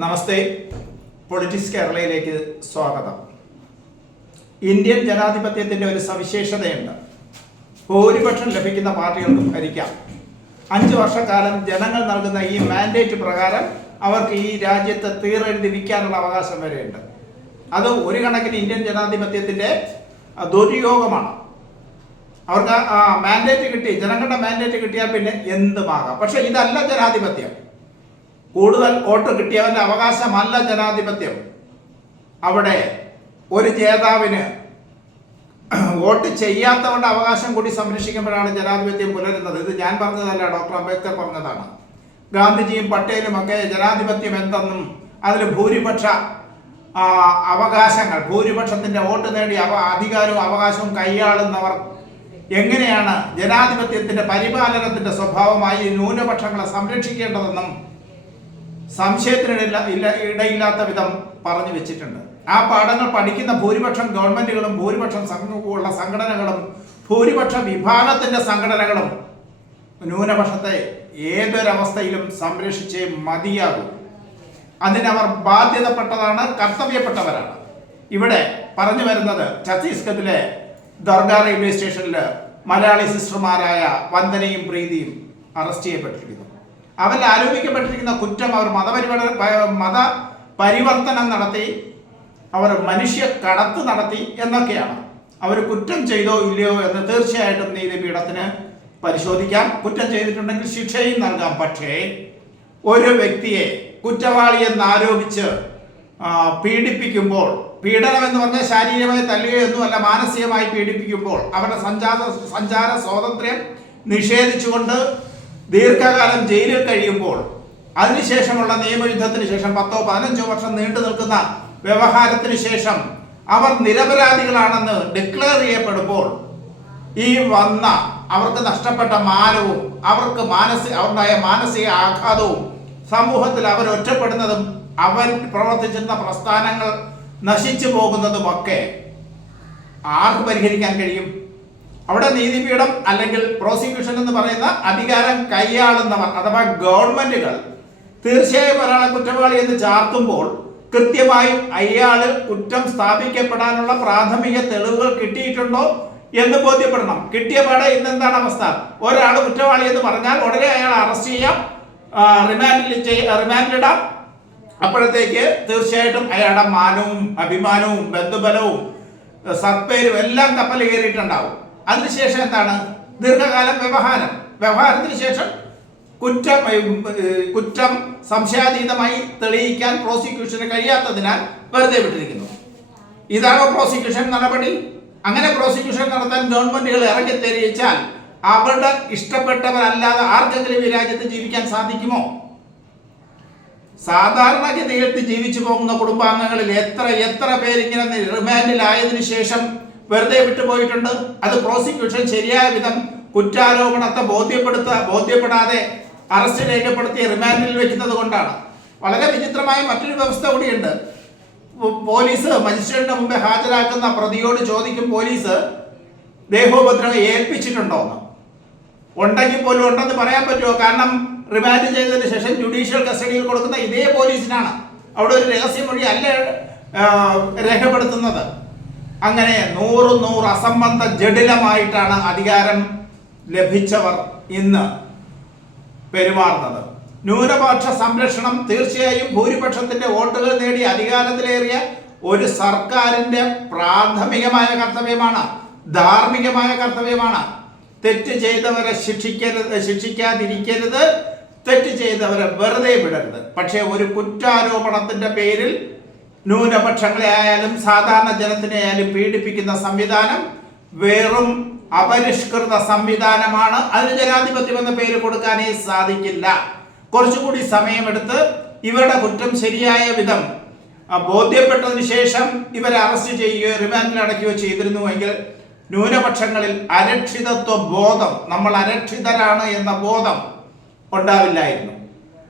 നമസ്തേ. Politics കേരളയിലേക്ക് സ്വാഗതം. Indian ജനാധിപത്യത്തിൻ്റെ ഒരു സവിശേഷതയുണ്ട്. ഭൂരിപക്ഷം ലഭിക്കുന്ന പാർട്ടികൾക്ക് ഭരിക്കാം. 5 വർഷക്കാലം ജനങ്ങൾ നൽകുന്ന ഈ മാൻഡേറ്റ് പ്രകാരം അവർക്ക് ഈ രാജ്യത്ത് തീറെഴുതി വിൽക്കാനുള്ള അവകാശം വരെയുണ്ട്. അത് ഒരു കണക്കിന് ഇന്ത്യൻ ജനാധിപത്യത്തിൻ്റെ ദുര്യോഗമാണ്. അവർക്ക് മാൻഡേറ്റ് കിട്ടി, ജനങ്ങളുടെ മാൻഡേറ്റ് കിട്ടിയാൽ പിന്നെ എന്തുമാകാം. പക്ഷെ ഇതല്ല ജനാധിപത്യം. കൂടുതൽ വോട്ട് കിട്ടിയവൻ്റെ അവകാശമല്ല ജനാധിപത്യം. അവിടെ ഒരു ജേതാവിന് വോട്ട് ചെയ്യാത്തവരുടെ അവകാശം കൂടി സംരക്ഷിക്കുമ്പോഴാണ് ജനാധിപത്യം പുലരുന്നത്. ഇത് ഞാൻ പറഞ്ഞതല്ല, ഡോക്ടർ അംബേദ്കർ പറഞ്ഞതാണ്. ഗാന്ധിജിയും പട്ടേലും ഒക്കെ ജനാധിപത്യം എന്തെന്നും അതിൽ ഭൂരിപക്ഷ അവകാശങ്ങൾ, ഭൂരിപക്ഷത്തിൻ്റെ വോട്ട് നേടി അധികാരവും അവകാശവും കൈയാളുന്നവർ എങ്ങനെയാണ് ജനാധിപത്യത്തിൻ്റെ പരിപാലനത്തിൻ്റെ സ്വഭാവമായി ന്യൂനപക്ഷങ്ങളെ സംരക്ഷിക്കേണ്ടതെന്നും സംശയത്തിന് ഇടയില്ലാത്ത വിധം പറഞ്ഞു വെച്ചിട്ടുണ്ട്. ആ പാഠങ്ങൾ പഠിക്കുന്ന ഭൂരിപക്ഷം ഗവൺമെന്റുകളും ഭൂരിപക്ഷം ഉള്ള സംഘടനകളും ഭൂരിപക്ഷ വിഭാഗത്തിന്റെ സംഘടനകളും ന്യൂനപക്ഷത്തെ ഏതൊരവസ്ഥയിലും സംരക്ഷിച്ചേ മതിയാകും. അതിനവർ ബാധ്യതപ്പെട്ടതാണ്, കർത്തവ്യപ്പെട്ടവരാണ്. ഇവിടെ പറഞ്ഞു വരുന്നത് ഛത്തീസ്ഗഡിലെ ദർഗ റെയിൽവേ സ്റ്റേഷനിൽ മലയാളി സിസ്റ്റർമാരായ വന്ദനയും പ്രീതിയും അറസ്റ്റ് ചെയ്യപ്പെട്ടിരിക്കുന്നു. അവരിൽ ആരോപിക്കപ്പെട്ടിരിക്കുന്ന കുറ്റം അവർ മതപരിവർത്തനം നടത്തി, അവർ മനുഷ്യ കടത്ത് നടത്തി എന്നൊക്കെയാണ്. അവർ കുറ്റം ചെയ്തോ ഇല്ലയോ എന്ന് തീർച്ചയായിട്ടും നീതിപീഠത്തിന് പരിശോധിക്കാം. കുറ്റം ചെയ്തിട്ടുണ്ടെങ്കിൽ ശിക്ഷയും നൽകാം. പക്ഷേ ഒരു വ്യക്തിയെ കുറ്റവാളിയെന്ന് ആരോപിച്ച് പീഡിപ്പിക്കുമ്പോൾ, പീഡനം എന്ന് പറഞ്ഞാൽ ശാരീരികമായി തല്ലുകയൊന്നുമല്ല, മാനസികമായി പീഡിപ്പിക്കുമ്പോൾ അവരുടെ സഞ്ചാര സ്വാതന്ത്ര്യം നിഷേധിച്ചുകൊണ്ട് ദീർഘകാലം ജയിലിൽ കഴിയുമ്പോൾ അതിനുശേഷമുള്ള നിയമയുദ്ധത്തിന് ശേഷം 10-15 വർഷം നീണ്ടു നിൽക്കുന്ന വ്യവഹാരത്തിന് ശേഷം അവർ നിരപരാധികളാണെന്ന് ഡിക്ലെയർ ചെയ്യപ്പെടുമ്പോൾ ഈ അവർക്ക് നഷ്ടപ്പെട്ട മാനവും അവരുണ്ടായ മാനസിക ആഘാതവും സമൂഹത്തിൽ അവർ ഒറ്റപ്പെടുന്നതും അവർ പ്രവർത്തിച്ചിരുന്ന പ്രസ്ഥാനങ്ങൾ നശിച്ചു പോകുന്നതുമൊക്കെ ആർക്ക് പരിഹരിക്കാൻ കഴിയും? അവിടെ നീതിപീഠം അല്ലെങ്കിൽ പ്രോസിക്യൂഷൻ എന്ന് പറയുന്ന അധികാരം കൈയാളുന്നവർ അഥവാ ഗവൺമെന്റുകൾ തീർച്ചയായും ഒരാളെ കുറ്റവാളി എന്ന് ചാർത്തുമ്പോൾ കൃത്യമായും അയാള് കുറ്റം സ്ഥാപിക്കപ്പെടാനുള്ള പ്രാഥമിക തെളിവുകൾ കിട്ടിയിട്ടുണ്ടോ എന്ന് ബോധ്യപ്പെടണം. കിട്ടിയ പാടെ ഇന്നെന്താണ് അവസ്ഥ? ഒരാൾ കുറ്റവാളി എന്ന് പറഞ്ഞാൽ ഉടനെ അയാൾ അറസ്റ്റ് ചെയ്യാം, റിമാൻഡിലിടാം. അപ്പോഴത്തേക്ക് തീർച്ചയായിട്ടും അയാളുടെ മാനവും അഭിമാനവും ബന്ധുബലവും സത്പേരും എല്ലാം കപ്പൽ കയറിയിട്ടുണ്ടാവും. അതിനുശേഷം എന്താണ്? ദീർഘകാലം വ്യവഹാരത്തിന് ശേഷം കുറ്റം സംശയാതീതമായി തെളിയിക്കാൻ പ്രോസിക്യൂഷന് കഴിയാത്തതിനാൽ വെറുതെ വിട്ടിരിക്കുന്നു. ഇതാണോ പ്രോസിക്യൂഷൻ നടപടി? അങ്ങനെ പ്രോസിക്യൂഷൻ നടത്താൻ ഗവൺമെന്റുകൾ ഇറങ്ങി തെളിയിച്ചാൽ അവരുടെ ഇഷ്ടപ്പെട്ടവരല്ലാതെ ആർക്കെങ്കിലും ഈ രാജ്യത്ത് ജീവിക്കാൻ സാധിക്കുമോ? സാധാരണഗതിയിൽ ജീവിച്ചു പോകുന്ന കുടുംബാംഗങ്ങളിൽ എത്ര പേരിങ്ങനെ റിമാൻഡിലായതിനു ശേഷം വെറുതെ വിട്ടുപോയിട്ടുണ്ട്. അത് പ്രോസിക്യൂഷൻ ശരിയായ വിധം കുറ്റാരോപണത്തെ ബോധ്യപ്പെടാതെ അറസ്റ്റ് രേഖപ്പെടുത്തി റിമാൻഡിൽ വെക്കുന്നത് കൊണ്ടാണ്. വളരെ വിചിത്രമായ മറ്റൊരു വ്യവസ്ഥ കൂടിയുണ്ട്. പോലീസ് മജിസ്ട്രേറ്റിന്റെ മുമ്പേ ഹാജരാക്കുന്ന പ്രതിയോട് ചോദിക്കും, പോലീസ് ദേഹോപദ്രവം ഏൽപ്പിച്ചിട്ടുണ്ടോന്ന്. ഉണ്ടെങ്കിൽ പോലും ഉണ്ടെന്ന് പറയാൻ പറ്റുമോ? കാരണം റിമാൻഡ് ചെയ്തതിന് ശേഷം ജുഡീഷ്യൽ കസ്റ്റഡിയിൽ കൊടുക്കുന്ന ഇതേ പോലീസിനാണ് അവിടെ ഒരു രഹസ്യമൊഴി അല്ല രേഖപ്പെടുത്തുന്നത്. അങ്ങനെ 100 അസംബന്ധ ജഡിലമായിട്ടാണ് അധികാരം ലഭിച്ചവർ ഇന്ന് പെരുമാറുന്നത്. ന്യൂനപക്ഷ സംരക്ഷണം തീർച്ചയായും ഭൂരിപക്ഷത്തിന്റെ വോട്ടുകൾ നേടി അധികാരത്തിലേറിയ ഒരു സർക്കാരിന്റെ പ്രാഥമികമായ കർത്തവ്യമാണ്, ധാർമ്മികമായ കർത്തവ്യമാണ്. തെറ്റ് ചെയ്തവരെ ശിക്ഷിക്കാതിരിക്കരുത്, തെറ്റ് ചെയ്തവരെ വെറുതെ വിടരുത്. പക്ഷേ ഒരു കുറ്റാരോപണത്തിന്റെ പേരിൽ ന്യൂനപക്ഷങ്ങളെ ആയാലും സാധാരണ ജനത്തിനെ ആയാലും പീഡിപ്പിക്കുന്ന സംവിധാനം വെറും അപരിഷ്കൃത സംവിധാനമാണ്. അതിന് ജനാധിപത്യം എന്ന പേര് കൊടുക്കാനേ സാധിക്കില്ല. കുറച്ചുകൂടി സമയമെടുത്ത് ഇവരുടെ കുറ്റം ശരിയായ വിധം ബോധ്യപ്പെട്ടതിന് ശേഷം ഇവരെ അറസ്റ്റ് ചെയ്യുകയോ റിമാൻഡിൽ അടയ്ക്കുകയോ ചെയ്തിരുന്നുവെങ്കിൽ ന്യൂനപക്ഷങ്ങളിൽ അരക്ഷിതത്വ ബോധം, നമ്മൾ അരക്ഷിതരാണ് എന്ന ബോധം ഉണ്ടാവില്ലായിരുന്നു.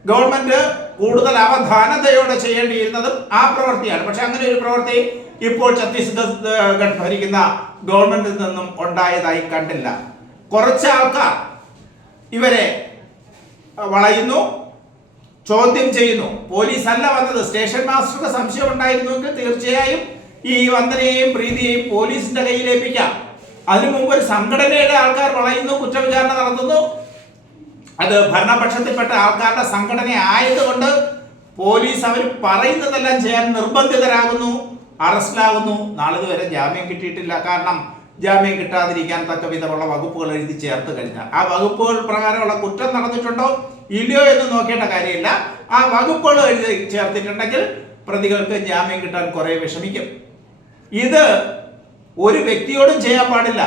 ഗവൺമെന്റ് കൂടുതൽ അവധാനതയോടെ ചെയ്യേണ്ടിയിരുന്നതും ആ പ്രവൃത്തിയാണ്. പക്ഷെ അങ്ങനെ ഒരു പ്രവൃത്തി ഇപ്പോൾ ഛത്തീസ്ഗഡ് ഭരിക്കുന്ന ഗവൺമെന്റിൽ നിന്നും ഉണ്ടായതായി കണ്ടില്ല. കുറച്ച് ആൾക്കാർ ഇവരെ വളയുന്നു, ചോദ്യം ചെയ്യുന്നു. പോലീസ് അല്ല വന്നത്. സ്റ്റേഷൻ മാസ്റ്റർക്ക് സംശയം ഉണ്ടായിരുന്നുവെങ്കിൽ തീർച്ചയായും ഈ വന്ദനയെയും പ്രീതിയെയും പോലീസിന്റെ കയ്യിലേൽപ്പിക്കാം. അതിനു മുമ്പ് ഒരു സംഘടനയുടെ ആൾക്കാർ വളയുന്നു, കുറ്റവിചാരണ നടത്തുന്നു. അത് ഭരണപക്ഷത്തിൽപ്പെട്ട ആൾക്കാരുടെ സംഘടന ആയതുകൊണ്ട് പോലീസ് അവർ പറയുന്നതെല്ലാം ചെയ്യാൻ നിർബന്ധിതരാകുന്നു, അറസ്റ്റിലാകുന്നു. നാളിതുവരെ ജാമ്യം കിട്ടിയിട്ടില്ല. കാരണം ജാമ്യം കിട്ടാതിരിക്കാൻ തക്ക വിധമുള്ള വകുപ്പുകൾ എഴുതി ചേർത്ത് കഴിഞ്ഞാൽ ആ വകുപ്പുകൾ പ്രകാരമുള്ള കുറ്റം നടന്നിട്ടുണ്ടോ ഇല്ലയോ എന്ന് നോക്കേണ്ട കാര്യമില്ല. ആ വകുപ്പുകൾ എഴുതി ചേർത്തിട്ടുണ്ടെങ്കിൽ പ്രതികൾക്ക് ജാമ്യം കിട്ടാൻ കുറെ വിഷമിക്കും. ഇത് ഒരു വ്യക്തിയോടും ചെയ്യാൻ പാടില്ല.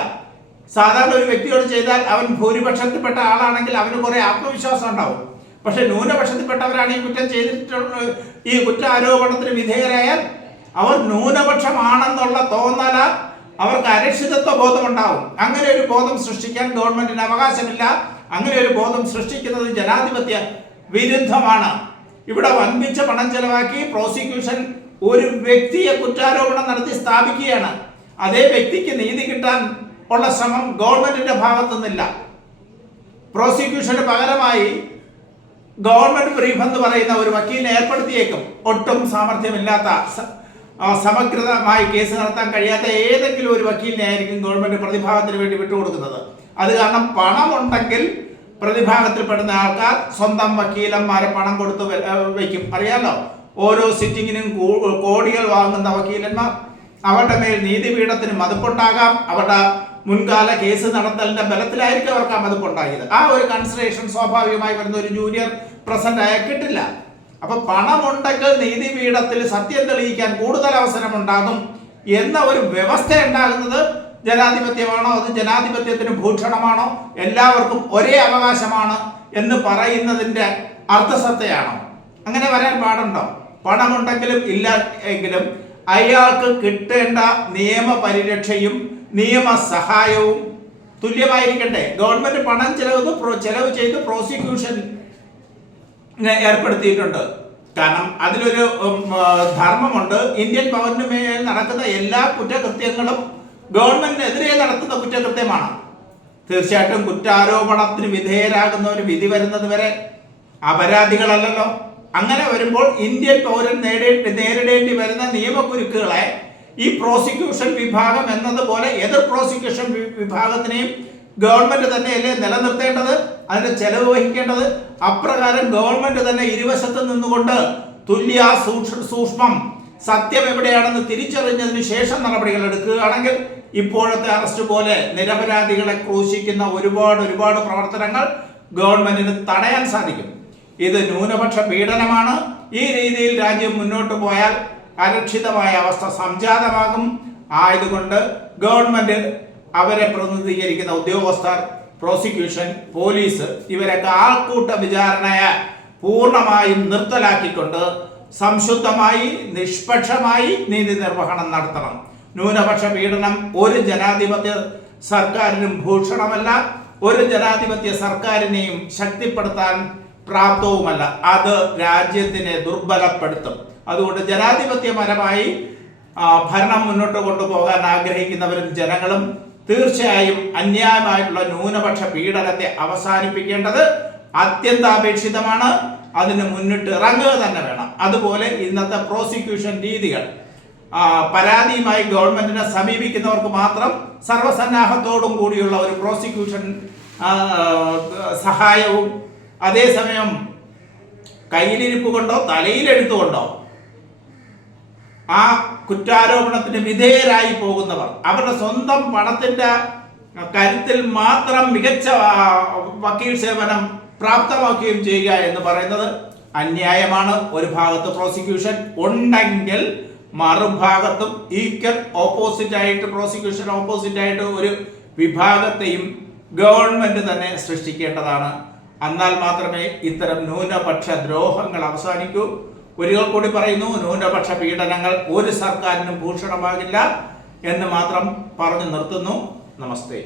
സാധാരണ ഒരു വ്യക്തിയോട് ചെയ്താൽ അവൻ ഭൂരിപക്ഷത്തിൽപ്പെട്ട ആളാണെങ്കിൽ അവന് കുറെ ആത്മവിശ്വാസം ഉണ്ടാവും. പക്ഷെ ന്യൂനപക്ഷത്തിൽപ്പെട്ടവരാണ് ഈ കുറ്റാരോപണത്തിന് വിധേയരായാൽ അവർ ന്യൂനപക്ഷമാണെന്നുള്ള തോന്നല അവർക്ക് അരക്ഷിതത്വ ബോധമുണ്ടാവും. അങ്ങനെ ഒരു ബോധം സൃഷ്ടിക്കാൻ ഗവൺമെന്റിന് അവകാശമില്ല. അങ്ങനെ ഒരു ബോധം സൃഷ്ടിക്കുന്നത് ജനാധിപത്യ വിരുദ്ധമാണ്. ഇവിടെ വൻപിച്ച പണം ചെലവാക്കി പ്രോസിക്യൂഷൻ ഒരു വ്യക്തിയെ കുറ്റാരോപണം നടത്തി സ്ഥാപിക്കുകയാണ്. അതേ വ്യക്തിക്ക് നീതി കിട്ടാൻ ഉള്ള ശ്രമം ഗവൺമെന്റിന്റെ ഭാഗത്തു നിന്നില്ല. പ്രോസിക്യൂഷന് പകരമായി ഗവൺമെന്റ് ബ്രീഫ് എന്ന് പറയുന്ന ഒരു വക്കീലിനെ ഏർപ്പെടുത്തിയേക്കും. ഒട്ടും സാമർഥ്യമില്ലാത്ത, സമഗ്രമായി കേസ് നടത്താൻ കഴിയാത്ത ഏതെങ്കിലും ഒരു വക്കീലിനെ ആയിരിക്കും ഗവൺമെന്റ് പ്രതിഭാഗത്തിന് വേണ്ടി വിട്ടുകൊടുക്കുന്നത്. അത് കാരണം പണമുണ്ടെങ്കിൽ പ്രതിഭാഗത്തിൽപ്പെടുന്ന ആൾക്കാർ സ്വന്തം വക്കീലന്മാരെ പണം കൊടുത്ത് വയ്ക്കും. അറിയാലോ, ഓരോ സിറ്റിങ്ങിനും കോടികൾ വാങ്ങുന്ന വക്കീലന്മാർ. അവരുടെ മേൽ നീതിപീഠത്തിന് മതിപ്പുണ്ടാകാം. അവരുടെ മുൻകാല കേസ് നടത്തലിന്റെ ബലത്തിലായിരിക്കും അവർക്ക് ആ മതിപ്പുണ്ടായത്. ആ ഒരു കൺസിഡറേഷൻ സ്വാഭാവികമായി വരുന്ന ഒരു ജൂനിയർ പ്രസന്റ് ആയ കിട്ടില്ല. അപ്പൊ പണമുണ്ടെങ്കിൽ നീതിപീഠത്തിൽ സത്യം തെളിയിക്കാൻ കൂടുതൽ അവസരമുണ്ടാകും എന്ന ഒരു വ്യവസ്ഥ ഉണ്ടാകുന്നത് ജനാധിപത്യമാണോ? അത് ജനാധിപത്യത്തിന് ഭൂഷണമാണോ? എല്ലാവർക്കും ഒരേ അവകാശമാണ് എന്ന് പറയുന്നതിന്റെ അർത്ഥസത്തയാണോ? അങ്ങനെ വരാൻ പാടുണ്ടോ? പണമുണ്ടെങ്കിലും ഇല്ല എങ്കിലും അയാൾക്ക് കിട്ടേണ്ട നിയമപരിരക്ഷയും നിയമസഹായവും തുല്യമായിരിക്കട്ടെ. ഗവൺമെന്റ് പണം ചെലവ് ചെയ്ത് പ്രോസിക്യൂഷൻ ഏർപ്പെടുത്തിയിട്ടുണ്ട്. കാരണം അതിലൊരു ധർമ്മമുണ്ട്. ഇന്ത്യൻ പൗരന് മേൽ നടക്കുന്ന എല്ലാ കുറ്റകൃത്യങ്ങളും ഗവൺമെന്റിനെതിരെ നടത്തുന്ന കുറ്റകൃത്യമാണ്. തീർച്ചയായിട്ടും കുറ്റാരോപണത്തിന് വിധേയരാകുന്നവർ വിധി വരുന്നത് വരെ അപരാധികളല്ലല്ലോ. അങ്ങനെ വരുമ്പോൾ ഇന്ത്യൻ പൗരൻ നേരിടേണ്ടി വരുന്ന നിയമക്കുരുക്കുകളെ ഈ പ്രോസിക്യൂഷൻ വിഭാഗം എന്നതുപോലെ എതിർ പ്രോസിക്യൂഷൻ വിഭാഗത്തിനെയും ഗവൺമെന്റ് തന്നെയല്ലേ നിലനിർത്തേണ്ടത്, അതിന്റെ ചെലവ് വഹിക്കേണ്ടത്. അപ്രകാരം ഗവൺമെന്റ് തന്നെ ഇരുവശത്ത് നിന്നുകൊണ്ട് തുല്യ സൂക്ഷ്മം സത്യം എവിടെയാണെന്ന് തിരിച്ചറിഞ്ഞതിന് ശേഷം നടപടികൾ എടുക്കുകയാണെങ്കിൽ ഇപ്പോഴത്തെ അറസ്റ്റ് പോലെ നിരപരാധികളെ ക്രൂശിക്കുന്ന ഒരുപാട് പ്രവർത്തനങ്ങൾ ഗവൺമെന്റിന് തടയാൻ സാധിക്കും. ഇത് ന്യൂനപക്ഷ പീഡനമാണ്. ഈ രീതിയിൽ രാജ്യം മുന്നോട്ട് പോയാൽ അരക്ഷിതമായ അവസ്ഥ സംജാതമാകും. ആയതുകൊണ്ട് ഗവൺമെന്റ്, അവരെ പ്രതിനിധീകരിക്കുന്ന ഉദ്യോഗസ്ഥർ, പ്രോസിക്യൂഷൻ, പോലീസ് ഇവരൊക്കെ ആൾക്കൂട്ട വിചാരണയെ പൂർണ്ണമായും നിർത്തലാക്കിക്കൊണ്ട് സംശുദ്ധമായി നിഷ്പക്ഷമായി നീതി നിർവഹണം നടത്തണം. ന്യൂനപക്ഷ പീഡനം ഒരു ജനാധിപത്യ സർക്കാരിനും ഭൂഷണമല്ല, ഒരു ജനാധിപത്യ സർക്കാരിനെയും ശക്തിപ്പെടുത്താൻ പ്രാപ്തവുമല്ല. അത് രാജ്യത്തിനെ ദുർബലപ്പെടുത്തും. അതുകൊണ്ട് ജനാധിപത്യപരമായി ഭരണം മുന്നോട്ട് കൊണ്ടുപോകാൻ ആഗ്രഹിക്കുന്നവരും ജനങ്ങളും തീർച്ചയായും അന്യായമായിട്ടുള്ള ന്യൂനപക്ഷ പീഡനത്തെ അവസാനിപ്പിക്കേണ്ടത് അത്യന്താപേക്ഷിതമാണ്. അതിന് മുന്നിട്ട് ഇറങ്ങുക തന്നെ വേണം. അതുപോലെ ഇന്നത്തെ പ്രോസിക്യൂഷൻ രീതികൾ, പരാതിയുമായി ഗവൺമെന്റിനെ സമീപിക്കുന്നവർക്ക് മാത്രം സർവ്വസന്നാഹത്തോടും കൂടിയുള്ള ഒരു പ്രോസിക്യൂഷൻ സഹായവും, അതേസമയം കയ്യിലിരിപ്പ് കൊണ്ടോ തലയിലെഴുത്തുകൊണ്ടോ ആ കുറ്റാരോപണത്തിന് വിധേയരായി പോകുന്നവർ അവരുടെ സ്വന്തം പണത്തിന്റെ കരുത്തിൽ മാത്രം മികച്ച വക്കീൽ സേവനം പ്രാപ്തമാക്കുകയും ചെയ്യുക എന്ന് പറയുന്നത് അന്യായമാണ്. ഒരു ഭാഗത്ത് പ്രോസിക്യൂഷൻ ഉണ്ടെങ്കിൽ മറുഭാഗത്തും ഈക്വൽ ഓപ്പോസിറ്റ് ആയിട്ട്, പ്രോസിക്യൂഷൻ ഓപ്പോസിറ്റ് ആയിട്ട് ഒരു വിഭാഗത്തെയും ഗവൺമെന്റ് തന്നെ സൃഷ്ടിക്കേണ്ടതാണ്. എന്നാൽ മാത്രമേ ഇത്തരം ന്യൂനപക്ഷ ദ്രോഹങ്ങൾ അവസാനിക്കൂ. ഒരിക്കൽ കൂടി പറയുന്നു, ന്യൂനപക്ഷ പീഡനങ്ങൾ ഒരു സർക്കാരിനും ഭൂഷണമാകില്ല എന്ന് മാത്രം പറഞ്ഞു നിർത്തുന്നു. നമസ്തേ.